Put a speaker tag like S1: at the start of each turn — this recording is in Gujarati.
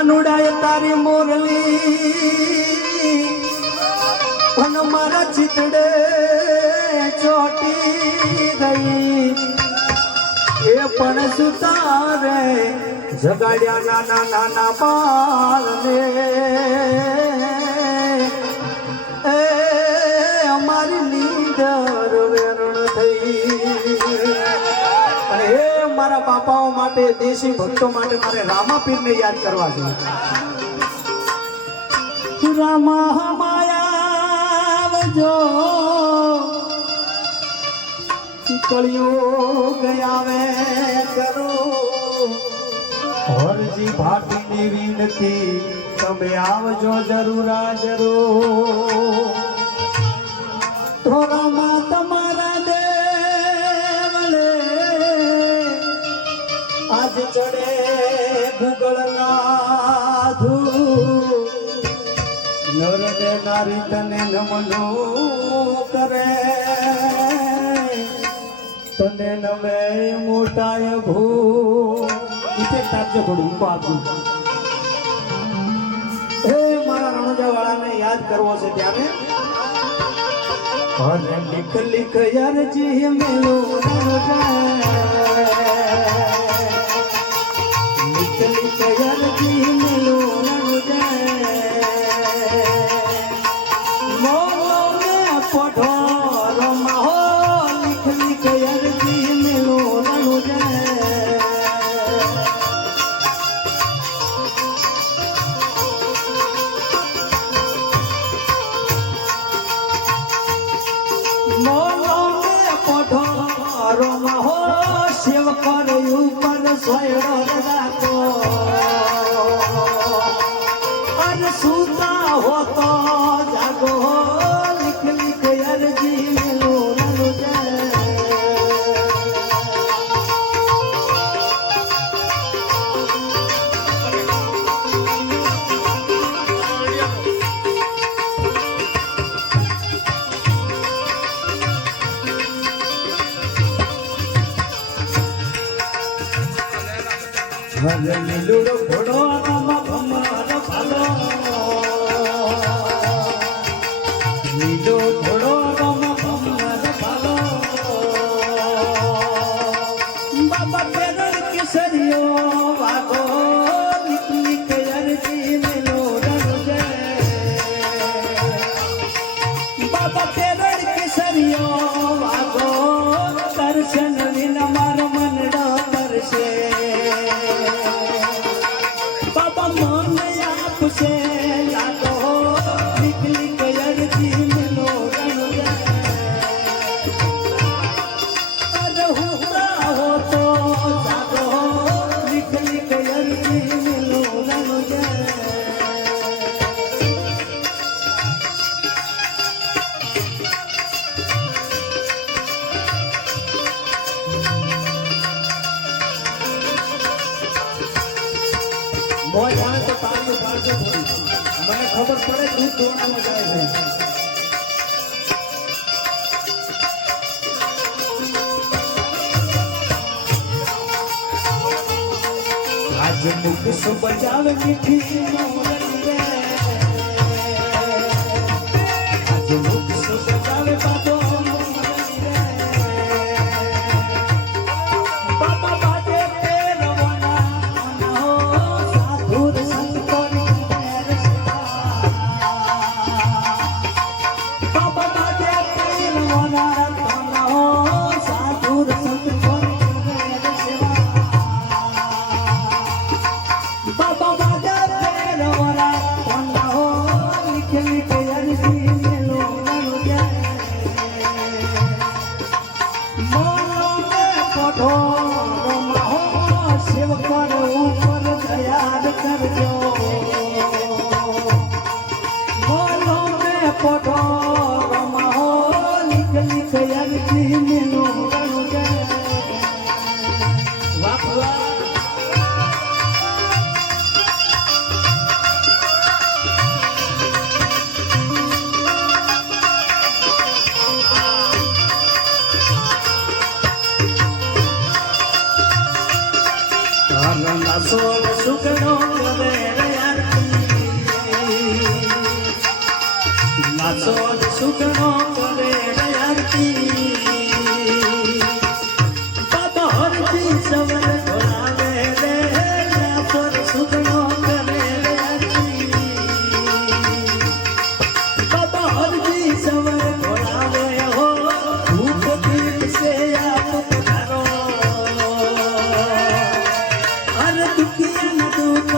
S1: કાનુડાએ તારી મોરલી. પણ મારા ચિતડે ચોટી ગઈ. એ પણ સુતારે જગાડ્યા નાના નાના બાળને. બાપાઓ માટે, દેશી ભક્તો માટે મારે રામાપીરને યાદ કરવા છે. રામા ગયાવે કરો. હરજી ભાટીની વિનતી, તમે આવજો જરૂર જરૂર. થોરામાં તમારા ચડે ભૂગળ નાધુ નર ને નારી તને નમનો કરે તને નવે મોટાય ભૂ ઈતે તાપજો થોડું ઊંઘો આપું હે મારા રણોજા વાળાને યાદ કરવો છે ત્યારે અને લીક લીક યારજી મેલો લીક લીક યારજી મેલો મોલો કર ઉપર સ્વયં રાખો હરે નીલુડો ઘોડો ભમર ભાલો por cento. મોજ આવે તો તાળીઓ પાડજો થોડી મને ખબર પડે દૂધ દોડામાં જાય છે આજ મુખ સો બજાવે મીઠી મોરલી રે આજ મુખ નાચો સુગણો કરે આરતી બાબા હરતી સવર બોલાવે રે નાચો સુગણો કરે આરતી બાબા હરતી સવર બોલાવે હો, ભૂખ દીપ સે આપ ધારો હર દુખિયા ન દુખ